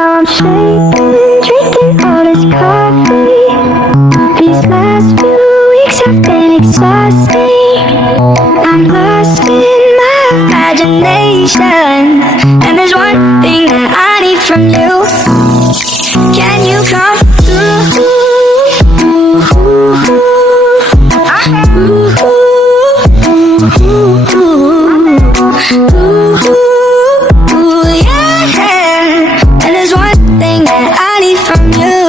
now I'm shaking, drinking all this coffee. These last few weeks have been exhausting. I'm lost in my imagination, and there's one thing that I need from you. Can you come through? Yeah. And there's one thing that I need from you.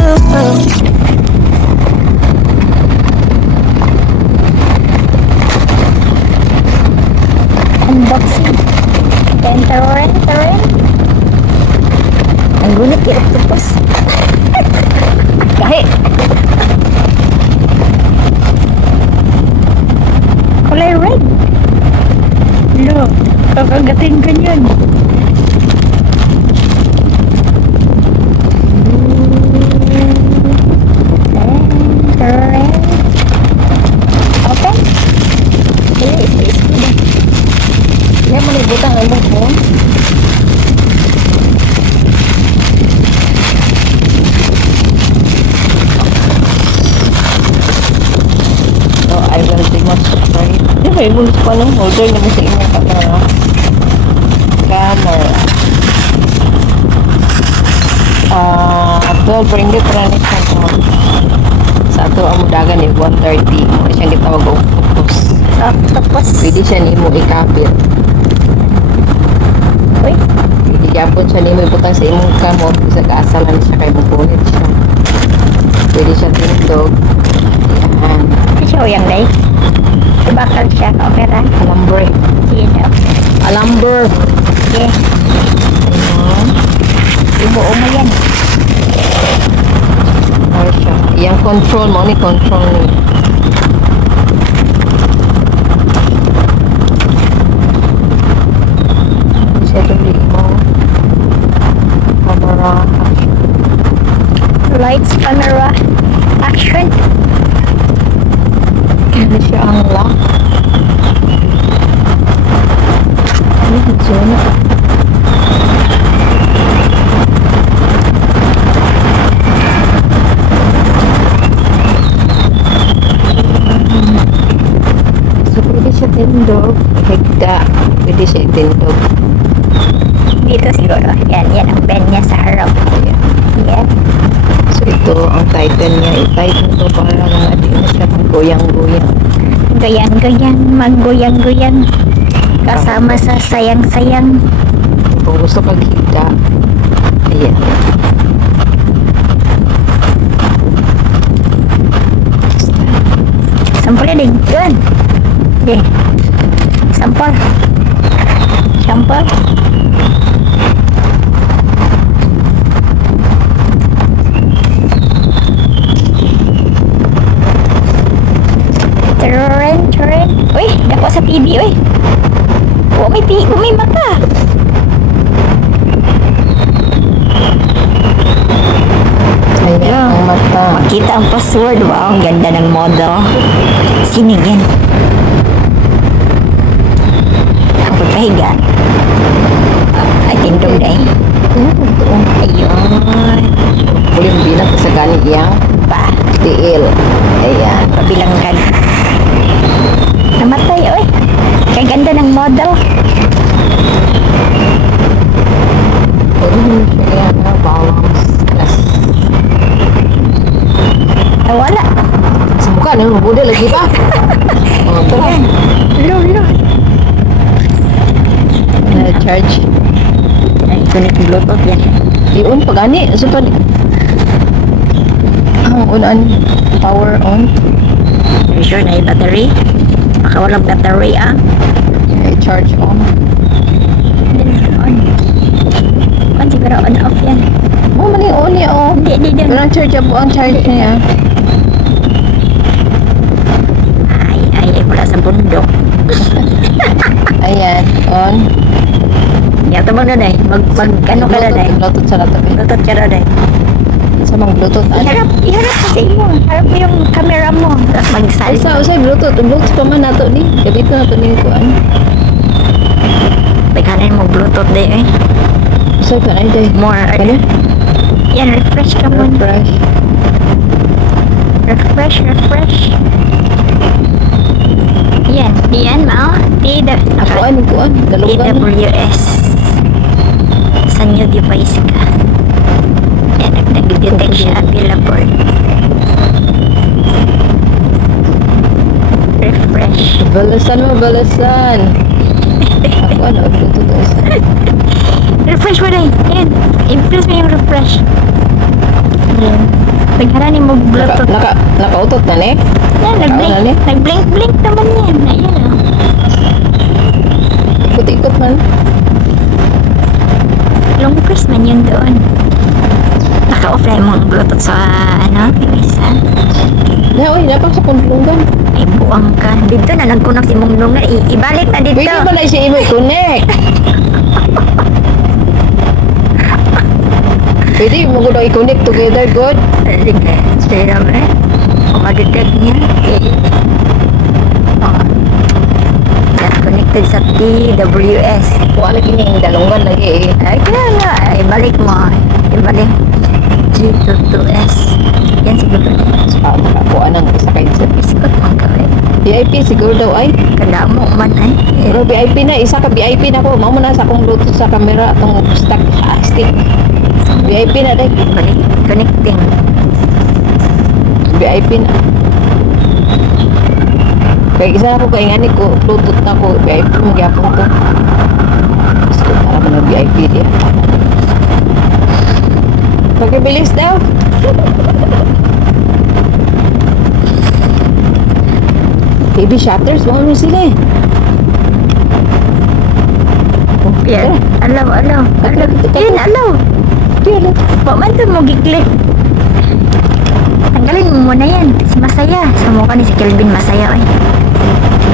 Unboxing. Tarin. Ang gunit yung octopus. Kahit. Kulay red. Look, kakagatin ka niyan. Tarin. Open. Dili, space ko din. Yan mo nabutang ang mo. So, I will demonstrate. Di ba, ibang pa ng holder na mo sa inyong camera. Actual, bringgit ranik na ito. Sa ato, ang mudagan ni 130. Muna siyang gitawag octopus. Octopus? Pwede siya ni mo ikapit. Uy? Pwede yapon siya ni mo ibutang sa imong kamo. Bisa kaasalan siya kay mupunit siya. Pwede siya tindog. Yan. Siya o yung day? Bakal siya ka-opera? Alambre. Sige daw. Alambre. Sige. Ibuo mo yan. Ano siya? Yang control mo ni control ni. Siya tuloy mo. Camera action. Lights, camera action. Ano siya ang lock? Ano ito na? So, pwede siya tindog. Higda. Pwede siya tindog. Dito siguro. Yan ang pen niya sa harap. Yan. So, ito ang title niya. I-type nito para mga di na siya goyang-goyang. Goyang-goyang. Maggoyang-goyang. Kasama sa sayang-sayang. Kung gusto paghigda. Ayan. Sampulnya din. Yun. Okay. Sampul. Sampul. Turin. Uy, dako sa TV, uy. May mata. Ayan, ang mata. Makita ang password. Wow, ang ganda ng model. Sinig yan. Ang pagkahiga. Ay, tindog na eh. Ayun. Yung bilang sa gani iyang pa. Tiil. Ayan. Pabilangkan. Namatay, oy. Kaya ganda ng model. Pwede mo siya yan. Balance. Wala. Sa mukha na yung budel lagi pa. Mga buwan. Lo. Na-charge. Ay, connect yung bluetooth yan. Iyon, pag-ani. So, unan. Power on. Sure na yung battery. Baka walang battery, ah. Okay, charge on. On. On, siguro on-off yan. Mali on niya, oh. Hindi. Walang charge po ang charge niya. Ay, wala sa bundok. Ayan, on. Yan, tabang na day. Ano ka na day? Bluetooth sa lato. Bluetooth ka na day. Sa mga Bluetooth. Iharap kasi mo. Harap mo yung camera mo. Mag-sal. Usay Bluetooth. Bluetooth pa man nato ni. Ganito nato ni kuan. Pagkanin mo Bluetooth day eh. Usay pa ay day. More. Ano? Yan, refresh ka muna. Refresh. Refresh. Yan, mao. Kuan. Dalugan. TWS. Sa new device ka. Yan, nag-detect siya available. Refresh. Balasan. Ako ano, Bluetooth OS. Refresh mo na. Yan. I-press mo yung refresh. Yan. Nagharani mo Bluetooth. Nakautot na ni? Yan, Nakauna ni? nag-blink naman yan. Ayan o. Ikot-ikot man. Long press man yun doon. Naka-off na yung Bluetooth sa yung isa. Napang sa kundulungan. Ay, buwang ka. Dito na nag-connect si mong lungan. Ibalik na dito. Pwede ba na siya i-connect? Pwede mo ko na i-connect together, good? Sige. Sige naman. Kung ma-detect niya. Yan, connected sa TWS. Wala kining dalungan lagi eh. Ay, kaya nga. Ibalik mo. Ibalik. G22S. Yan siguro na. Makakuha ng isa kayo sa Iskot mong kawin. VIP siguro daw ay. Kala mo man ay. Pero VIP na, isa ka VIP na ko. Mao mo na sa akong Bluetooth sa camera atong stick. VIP na dai. Connecting. VIP na. Kaya isa na ko kay ngani ko Bluetooth na ko VIP mo gyapon ko. Gusto para man na VIP dia. Pagbilis daw. TV shutters, mga mo sila eh. Yan. Alaw. Yan, alaw. Yan. Pamanto mo gigli. Tanggalin mo muna yan. Si Masaya. Sa mukha ni si Kelvin Masaya. Ay.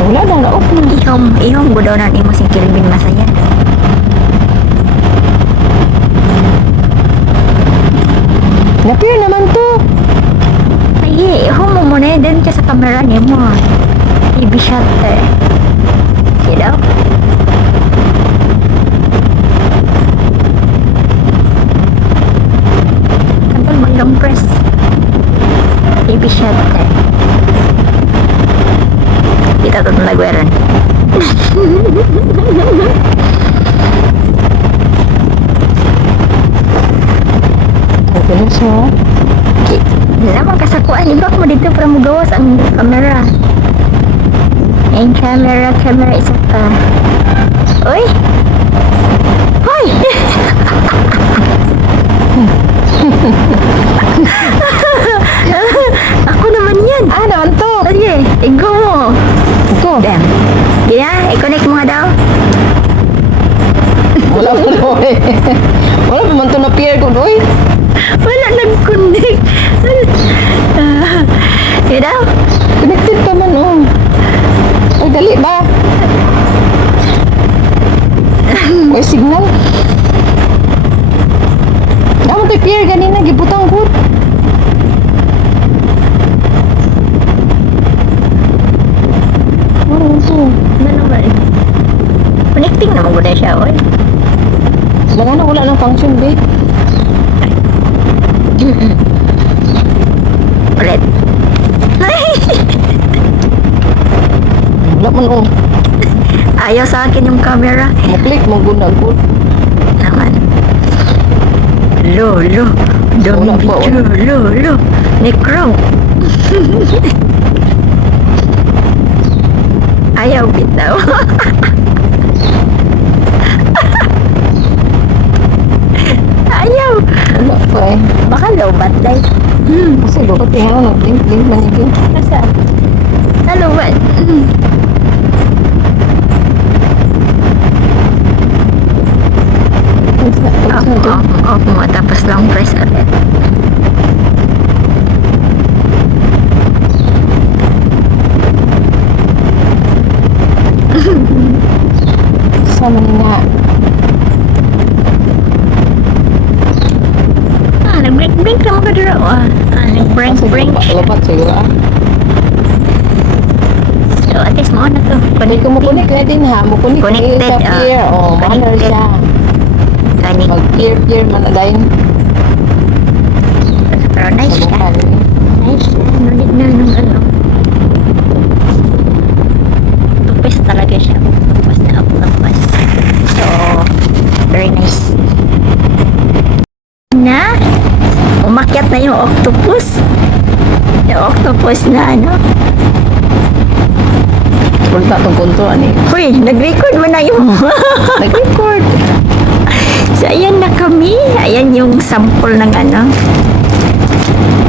Wala daw na off mo. Ihom ko daw na mo si Kelvin Masaya. Napir naman to. Ay, ihom mo muna yan. Din ka sa camera niya mo. TV shutter. You know? Kantal mag-long press. TV shutter. Kita to nalagweran. Okay na siya. Lamang kasakuan. Ibak mo dito para mo gawas ang camera. Yung camera isa pa. Uy! Hoy! Ako naman yan. Naman to. Sige, igo mo. Ito. Damn. Gina, i-connect mo nga daw. Wala pa daw eh. Wala pa man to na pier ko doy. Wala nag-connect. Yun daw. Connected pa man oh. Ay, dali ba? May signal. Dapat tayo pier ganina, gibutang ko. Ano ito? Ano naman? Connecting naman ko na siya, oy. Wala ng function, be. Ulit. Wala man oh. Ayaw sa akin yung camera. Mo-click, mo guna ko. Naman. Lo. Dami Wala pa, video. Lo. Necro. Ayaw bitaw. Ayaw. Wala pa eh. Baka lobat day. Kasi dapat tingnan mo, blink man yun. Nasaan? Lobat. Off mo tapos long press ulit. Sama ni nga. Nag-blink naman ka dito. Nag-blink. Labat siguro ah. So, at least mo na to. Hindi ko mo-connect na din ha. Mo-connect Connected, sa pier. Oh, mahal connected. siya. Kani. Mag-pier man na dahil. Pero nice siya. Nice siya. Nunit na nung ano. Octopus talaga siya. Octopus na octopus. So, very nice. Na, umakyat na yung octopus. Yung octopus na ano. Punta itong kuntuan eh. Uy, nag-record mo na yung... Nag-record. So, ayan na kami. Ayan yung sample ng ano.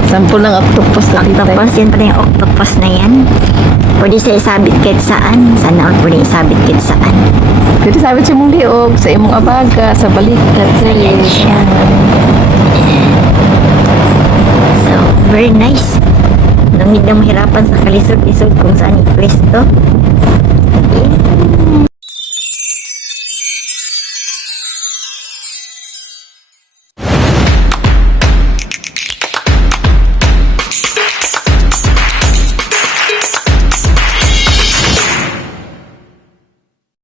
Sample ng octopus na Octopus. Yan pala yung octopus na yan. Pwede siya isabit kahit saan. Sana all pwede isabit kahit saan. Pwede sabi siya mong liog, sa imong abaga, sa balikat. Ayan siya. So, very nice. Nung hindi na mahirapan sa kalisod-lisod kung saan yung pwesto. Okay.